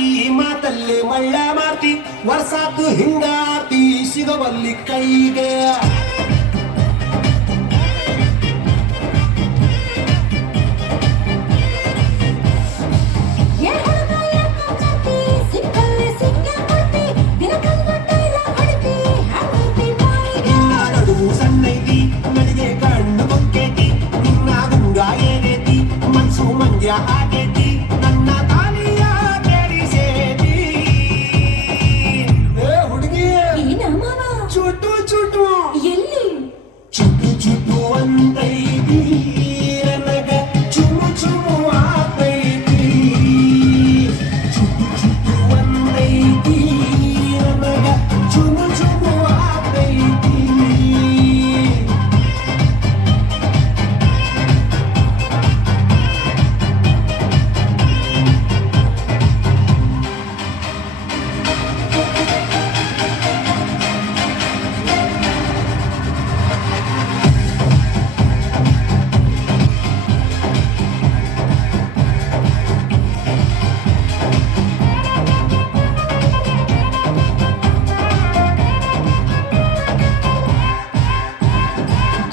ಮಾತಿ ಮಾತಲ್ಲಿ ಮಳ್ಳ ಮಾತಿ ವರ್ಷಾತು ಹಿಂಗಾತಿ ಸಿಗವಲ್ಲಿ ಕೈಗೆ ಸಣ್ಣೈತಿ ನನಗೆ ಕಣ್ಣು ಬಂಕೇತಿ ನಿನ್ನ ಗುಂಗ ಏನೈತಿ ಮನ್ಸು ಮಂಡ್ಯ ಆಗೇತಿ ನನ್ನ ತಾಲಿಯ ಕೆಡಿಸೇತಿ ಹುಡುಗಿ ಚುಟು ಚುಟು ಎಲ್ಲಿ ಚುಟು ಚುಟು ಅಂತೈತಿ ನನಗ ಚುಮು ಚುಮು ಆಗೈತಿ ಚುಟು ಚುಟು ಅಂತೈತಿ ನನಗ ಚುಮು ಚುಮು ಆಗೈತಿ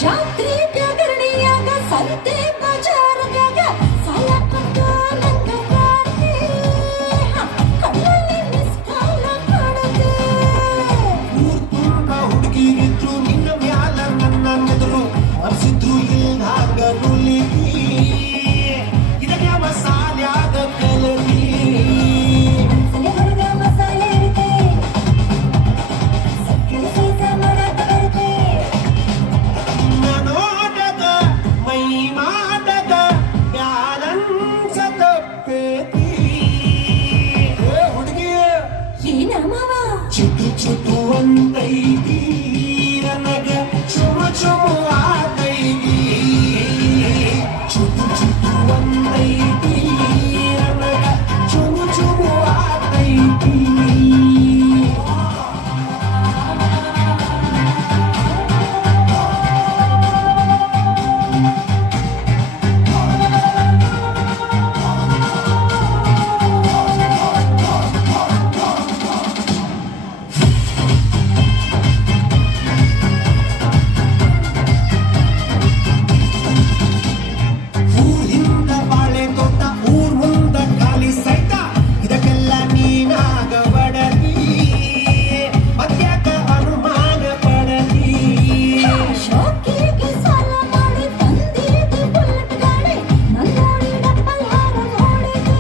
ಜಾತ್ರೆ ಗಗರಣಿಯಾಗ ಸಂತೆ ಬಜಾರದಾಗ ಸಾಲ ಕೊಟ್ಟು ನಂಗ ಬಾರ್ತಿ ಕಣ್ಣಲ್ಲಿ ಮಿಸ್ ಕಾಲ ಕಾಣುತ್ತೆ ಊರ್ ತುಂಬ ಹುಡುಗಿರಿದ್ರು ನಿನ್ನ ಮ್ಯಾಲ ನನ್ನ ನೆದರು ಮರ್ಸಿದ್ರು ಇಲ್ದಾಗ ನುಲಿಗಿ ಇದನ್ಯಾವ ಸಾಲ್ಯಾಗ ಕಲರಿ ಸಲೆ ಹೊರಗ ಮಸಾಲೆ ಇರುತ್ತೆ ಸಕ್ಕರೆ ಸೀಸ ಮಾಡಾಕ ಬರುತ್ತೆ ನೋಡದ ಮೈ ಮಾಡದ ಬ್ಯಾಲನ್ಸ ತಪ್ಪೇತಿ ಹುಡುಗಿ ಏನ ಮಾವ ಚುಟು ಚುಟು ಅಂತೈತಿ ನನಗ ಚುಮು ಚುಮು ಆಗೈತಿ ಚುಟು ಚುಟು ಅಂತೈತಿ ನನಗ ಚುಮು ಚುಮು ಆಗೈತಿ ಊರಿಂದ ಬಾಳೆ ತೋಟ ಊರ್ ಮುಂದ ಖಾಲಿ ಸೈತ ಇದಕ್ಕೆಲ್ಲ ನೀನಾಗ ಬಡದಿ ಮತ್ಯಾಕ ಅನುಮಾನ ಪಡದಿ ಶೋಕಿಗೆ ಸಾಲ ಮಾಡಿ ತಂದಿದ್ದು ಬುಲೆಟ್ ಗಾಡಿ ನನ್ನೋಡಿ ಡಬ್ಬಲ್ ಹಾರ ನೋಡಿದೆ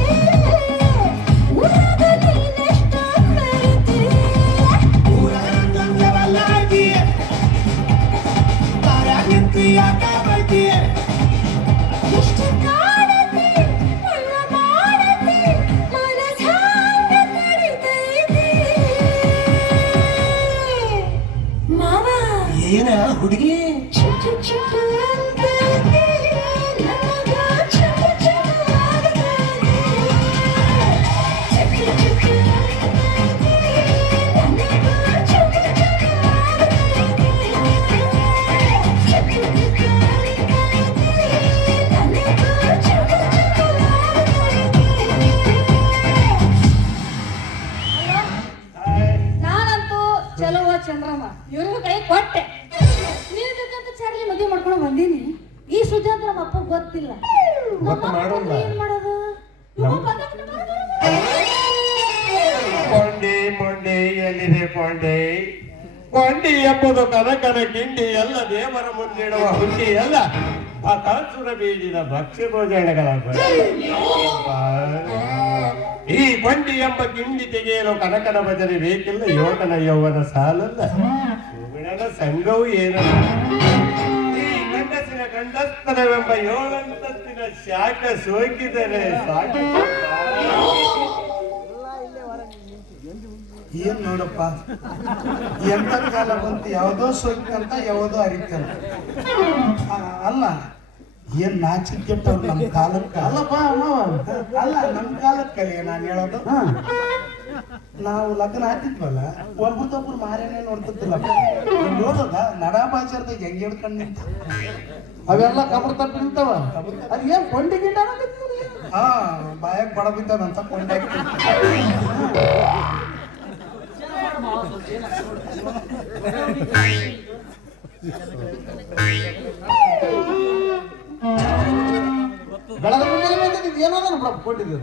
ಊರಾಗ ನೀನೆಷ್ಟ ಮೆರಿತಿ ಊರಾಗಿ ತಾರ್ಯಾಗ ನಿಂತು ಯಾಕ ಬೈತಿ ಎಷ್ಟು ಕಾಡತಿ ಮಣ್ಣ ಮಾಡತಿ ಮನಸಾಗ ತಡಿತೈತಿ ಮಾವ ಏನ ಹುಡುಗಿ ಚುಟು ಚುಟು ಅಂತೈತಿ ನನಗ ಚುಟು ಚುಟು ಆಗತೈತಿ ಚುಟು ಚುಟು ಅಂತೈತಿ ನನಗ ಚುಟು ಚುಟು ಆಗತೈತಿ ಚುಟು ಚುಟು ಅಂತೈತಿ ನನಗ ಚುಟು ಚುಟು ಆಗತೈತಿ ನಾನಂತೂ ಚಲುವ ಚಂದ್ರಮ್ಮ ಇವ್ರ ಕೈ ಕೊಟ್ಟೆ ನೀವ್ ಬೇಕಂತ ಚಾರ್ಲಿ ಮದುವೆ ಮಾಡ್ಕೊಂಡು ಬಂದೀನಿ ಈ ಸುದ್ದಿ ಅಂತ ನಮ್ಮ ಅಪ್ಪ ಗೊತ್ತಿಲ್ಲ ನಮ್ಮ ಗೊತ್ತು ಮಾಡೋಲ್ಲ. ಅಪ್ಪ ಏನ್ ಮಾಡೋದು ಇವ ಬಂದ್ಬಿಟ್ಟು ಮಾಡೋದು. ಕೊಂಡಿ ಮೊಂಡಿ ಎಲ್ಲಿದೆ ಕೊಂಡಿ ಕೊಂಡಿ ಎಂಬುದು ಕನಕನ ಕಿಂಡಿ ಎಲ್ಲ ದೇವರ ಮುಂದಿಡುವ ಹುಂಡಿ ಎಲ್ಲ ಆ ಕಳಸುರ ಬೀಜಿದ ಭಕ್ಷ್ಯ ಭೋಜನಗಳ ಈ ಕೊಂಡಿ ಎಂಬ ಕಿಂಡಿ ತೆಗೆಯಲು ಕನಕನ ಭಜನೆ ಬೇಕಿಲ್ಲ ಯೋಗನ ಯೌವನ ಸಾಲಲ್ಲ ಸುಗುಣನ ಸಂಘವು ಏನಲ್ಲ ಈ ಗಂಡಸಿನ ಗಂಡಸ್ತನವೆಂಬ ಏಳಂತಸ್ತಿನ ಶಾಖ ಸೋಕಿದರೆ ಸಾಕು ಏನ್ ನೋಡಪ್ಪ ಎಂತ ಕಾಲ ಬಂತು ಯಾವುದೋ ಸೋಕಿಂತ ಯಾವುದೋ ಅರಿತಂತ ಅಲ್ಲ ಏನ್ ನಾಚಿಕೆಟ್ಟವ್ರು ನಮ್ ಕಾಲಕ್ಕ ಅಲ್ಲಪ್ಪ ಮಾವ ಅಲ್ಲ ನಮ್ ಕಾಲಕ್ಕಲ್ಲಿ ನಾನು ಹೇಳೋದು ನಾವು ಲಗ್ನ ಆಗ್ತಿದ್ವಲ್ಲ ಒಬ್ಬೊಬ್ಬರು ಮಾರೇನೆ ನೋಡ್ತಿದ್ದಿಲ್ಲ ನೋಡೋದ ನಡಾಬಾಜಾರ್ದಾಗ ಹೆಂಗ್ ಹಿಡ್ಕೊಂಡು ನಿಂತ ಅವೆಲ್ಲ ಕಬರ್ ತಪ್ಪಿ ನಿಂತಾವ ಅದ್ ಏನ್ ಕೊಂಡಿ ಗಿಂಡ ಹಾ ಬಾಯಾಗ ಬಡ ಬಿದ್ದದಂತ ಕೊಂಡಾಕಿ ಬೆಳಗ್ಗೆ ಮುಂಜಾನೆ ಬಂದಿದ್ದು ಏನದ ಬಿಡಪ್ಪ ಕೊಟ್ಟಿದ್ದು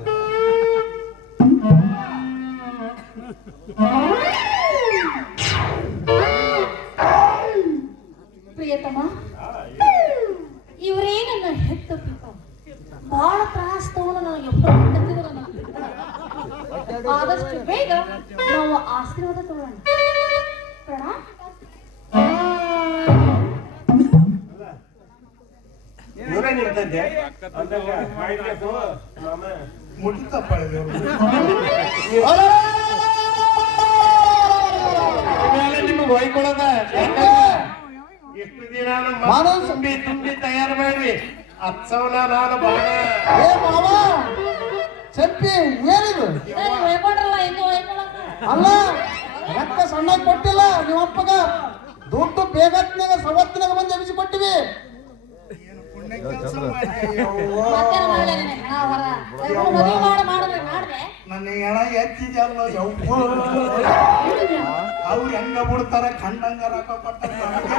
ಪ್ರಿಯತಮ ಇವರೇ ನನ್ನ ಹೆತ್ತ ಪಿತ ಬಹಳ ತ್ರಾಸ ತಗೊಂಡು ನನಗೆ ಆದಷ್ಟು ಬೇಗ ನಾವು ಆಶೀರ್ವಾದ ತಗೊಳ್ಳೋಣ ಪ್ರಣಾಮ. ಇವರೇ ನಿಂತಂತೆ ಅಂದಾಗ ಆಯ್ತು ಮಾಮ ಮುಟ್ಟಿತಪ್ಪ ನಿಮಗೆ ಹೊಯ್ಕೊಳ್ಳೋದ ಎಷ್ಟು ದಿನ ತುಂಬಿ ತುಂಬಿ ತಯಾರು ಮಾಡಿ ಹತ್ಸವನ ನಾನು ಬಾಳ ಏ ಮಾವ ಚಪ್ಪಿ ಏನಿದು ಹೇಳ್ಕೊಂಡ್ರಲ್ಲ ಇನ್ನು ಹೇಳ್ಕೊಳಕ ಅಲ್ಲ ರೊಕ್ಕ ಸಣ್ಣ ಕೊಟ್ಟಿಲ್ಲ ನಿಮ್ಮ ಅಪ್ಪಗ ದುಡ್ಡು ಬೇಗತ್ನಾಗ ಸವತ್ತಿನಾಗ ಬಂದು ಎಬಿಸಿ ಕೊಟ್ಟಿವಿ ಮತ್ತೇನು ಮಾಡಲಿ ನಿನಗೆ ಹಣ ಹೊರ ಮದುವೆ ಮಾಡ್ದೆ ನನ್ನ ಹೆಣ ಎತ್ತಿದ್ಯಲ್ಲ ಯವ್ವ ಅವ್ರು ಹೆಂಗ ಬಿಡ್ತಾರ ಖಂಡಂಗ ರೊಕ್ಕ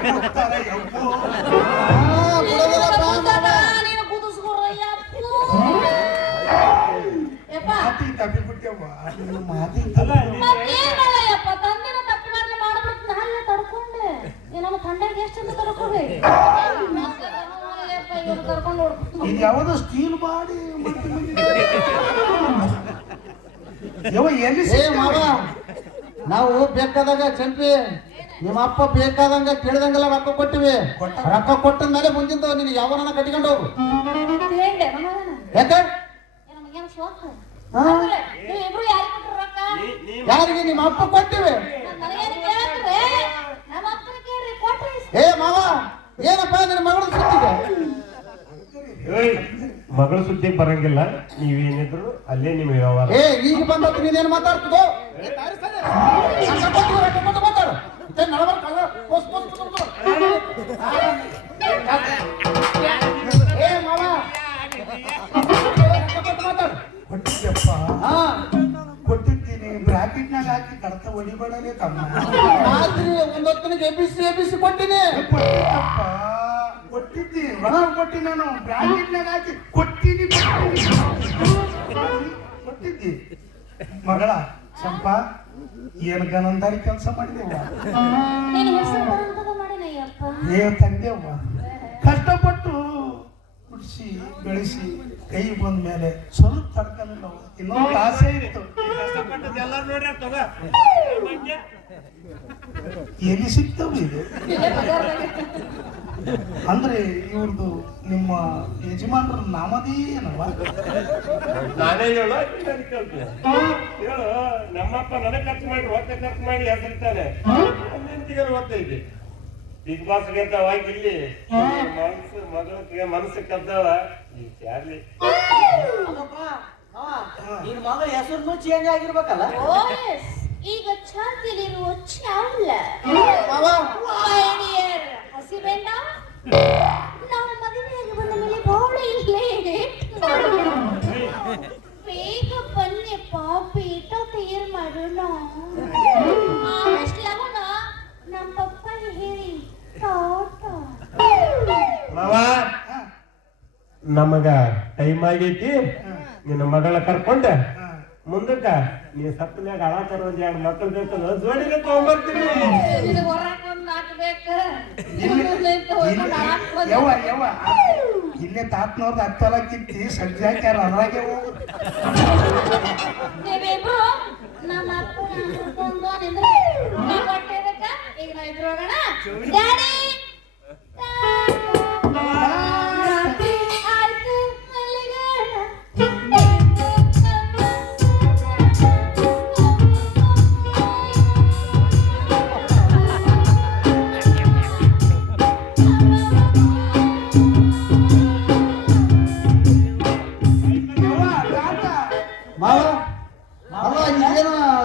ಕೊಡ್ತಾರ ಯವ್ವ ನೀನು ಮಾತಿ ತಪ್ಪಿ ಬಿಟ್ಟವ್ವ ಮಾತಿ ಮತ್ತೇನಲ್ಲಯ್ಯಪ್ಪ ತಂದಿನ ತಪ್ಪು ಮಾಡಿ ಮಾಡ್ಬಿಡ್ತು ನಾನು ತಡ್ಕೊಂಡೆ ನಮ್ಮ ತಂಡಗೆ ಎಷ್ಟಂತ ತಡ್ಕೋಬೇಕು ಇವ್ರು ಕರ್ಕೊಂಡು ನೋಡ್ಬೇಕು ಇದು ಯಾವ್ದೋ ಸ್ಟೀಲ್ ಮಾಡಿ ಯವ್ವ ಎಲ್ಲಿ ಏ ಮಾವ ನಾವು ಬೇಕಾದಾಗ ಚಂಪಿ ನಿಮ್ಮ ಅಪ್ಪ ಬೇಕಾದಂಗ ಕೇಳಿದಂಗೆಲ್ಲ ರೊಕ್ಕ ಕೊಟ್ಟಿವಿ ರೊಕ್ಕ ಕೊಟ್ಟ ಮೇಲೆ ಮುಂದಿಂದ ನೀನು ಯಾವನ ಕಟ್ಕೊಂಡು ಹೋಗು ಹೇಳಿ ನಮ್ಮದನ ಯಾಕೆ ನಮಗೇನು ಶೋಕ ಹಾ? ನೀವು ಇಬ್ರು ಯಾರಿಗೆ ಕೊಟ್ಟರು ರೊಕ್ಕ ಯಾರಿಗೆ ನಿಮ್ಮ ಅಪ್ಪ ಕೊಟ್ಟಿವಿ ನನಗೇನು ಕೇಳಕ್ರೆ ನಮ್ಮ ಅಪ್ಪನ ಕೇಳ್ರಿ ಕೊಟ್ರಿ ಏ ಮಾವ ಏನಪ್ಪ ನಿನ್ನ ಮಗಳ ಸುತ್ತಿಗೆ ಮಗಳ ಸುದ್ದಿಗೆ ಬರಂಗಿಲ್ಲ ನೀವೇನಿದ್ರು ಅಲ್ಲೇ ನಿಮ್ಮ ವ್ಯವಹಾರ ಏ ಈಗ ಬಂದದ್ದು ನೀನೇನು ಮಾತಾಡ್ತದೋ ಮಾತಾಡು ಏ ಮಾವ ಮಾತಾಡು ಕೊಟ್ಟಿದ್ದಪ್ಪ ಹಾ ಕೊಟ್ಟಿದ್ದೀನಿ ಬ್ರಾಕೆಟ್ನಾಗ ಹಾಕಿ ಕಡತ ಹೊಡಿಬೇಡಲೇ ತಮ್ಮ ರಾತ್ರಿ ಒಂದೊತ್ತನಿಗೆ ಎಬ್ಬಿಸಿ ಕೊಟ್ಟಿನಿ ಕೊಟ್ಟಿದ್ದಪ್ಪ ಕೊಟ್ಟಿದ್ದಿ ಹೊರ ಕೊಟ್ಟಿ ನಾನು ಬ್ರಾಕೆಟ್ನಾಗ ಹಾಕಿ ಕೊಟ್ಟಿದ್ದಿ ಮಗಳ ಚಂಪ ಏನ್ ಗನಂದಾರಿ ಕೆಲಸ ಮಾಡಿದೆವ್ವ ನೀನು ಹೆಸರು ಬರಂತದ ಮಾಡಿನಯ್ಯಪ್ಪ ಏ ತಂದೆವ್ವ ಕಷ್ಟಪಟ್ಟು ಕುಡಿಸಿ ಬೆಳೆಸಿ ಕೈ ಬಂದ ಮೇಲೆ ಸ್ವಲ್ಪ ತಡ್ಕಲಿಲ್ಲ ಇನ್ನೊಂದು ಆಸೆ ಇತ್ತು ಎಲ್ಲ ನೋಡ್ರಿ ತಗ ಎಲ್ಲಿ ಸಿಗ್ತವ ಇದು ಅಂದ್ರೆ ಇವ್ರದ್ದು ನಿಮ್ಮ ಯಜಮಾನ್ರ ನಾಮದೇನವ ನಾನೇ ಹೇಳು ಹೇಳು ನಮ್ಮಪ್ಪ ನನಗೆ ಖರ್ಚು ಮಾಡಿ ಹೊಟ್ಟೆ ಖರ್ಚು ಮಾಡಿ ಹೆಸರಿರ್ತಾನೆ ನಿಂತಿಗೆ ಓದ್ತೈತಿ ಬಿಗ್ ಬಾಸ್ ಗೆದ್ದವ ಇಲ್ಲಿ ಮನಸ್ಸು ಮಗಳಿಗೆ ಮನಸ್ಸು ಕದ್ದವ ಈ ಚಾರ್ಲಿ ನಿನ್ ಮಗಳ ಹೆಸರು ಚೇಂಜ್ ಆಗಿರ್ಬೇಕಲ್ಲ ಓ ಎಸ್ ಈಗ ಚಾರ್ಜಿಲಿರುವ ಚಾವ್ಲ ಮಾವ ಡಿಯರ್ ಹಸಿಬೇಡ ನಾವು ಮದುವೆಯಾಗಿ ಬಂದ ಮೇಲೆ ಬಹಳ ಇಲ್ಲೇ ಬೇಗ ಬನ್ನಿ ಪಾಪಿ ಇಟ್ಟ ತಯಾರು ಮಾಡೋಣ ಆದಷ್ಟು ಲಗನ ನಮ್ಮ ಪಪ್ಪಗೆ ಹೇಳಿ ಟಾಟ ಮಾವ ನಮಗ ಟೈಮ್ ಆಗೈತಿ ನಿನ್ನ ಮಗಳ ಕರ್ಕೊಂಡ ಮುಂದಕ್ಕ ನೀ ಸತ್ತ ಮ್ಯಾಗ ಅಳಾಕರ ಒಂದ್ ಎರಡು ಮಕ್ಕಳು ಬೇಕಲ್ಲ ಜೋಡಿಗೆ ತಗೊಂಡ್ಬರ್ತೀನಿ ನಿನಗೆ ಹೊರಕ್ಕೆ ಒಂದು ಹಾಕ್ಬೇಕು ಯವ್ವ ಯವ್ವ ಇಲ್ಲೇ ತಾತನವ್ರದ್ದು ಹತ್ತಲ ಕಿತ್ತಿ ಸಜ್ಜಾಕ್ಯಾರ ಅದ್ರಾಗೆ ಹೋಗು ನೀವಿಬ್ರು ನಮ್ಮ ಅಪ್ಪ ಕರ್ಕೊಂಡು ನಿಂದ್ರೆ ಕೊಟ್ಟಿದ್ದಕ್ಕ ಈಗ ನಾವಿಬ್ರು ಹೋಗೋಣ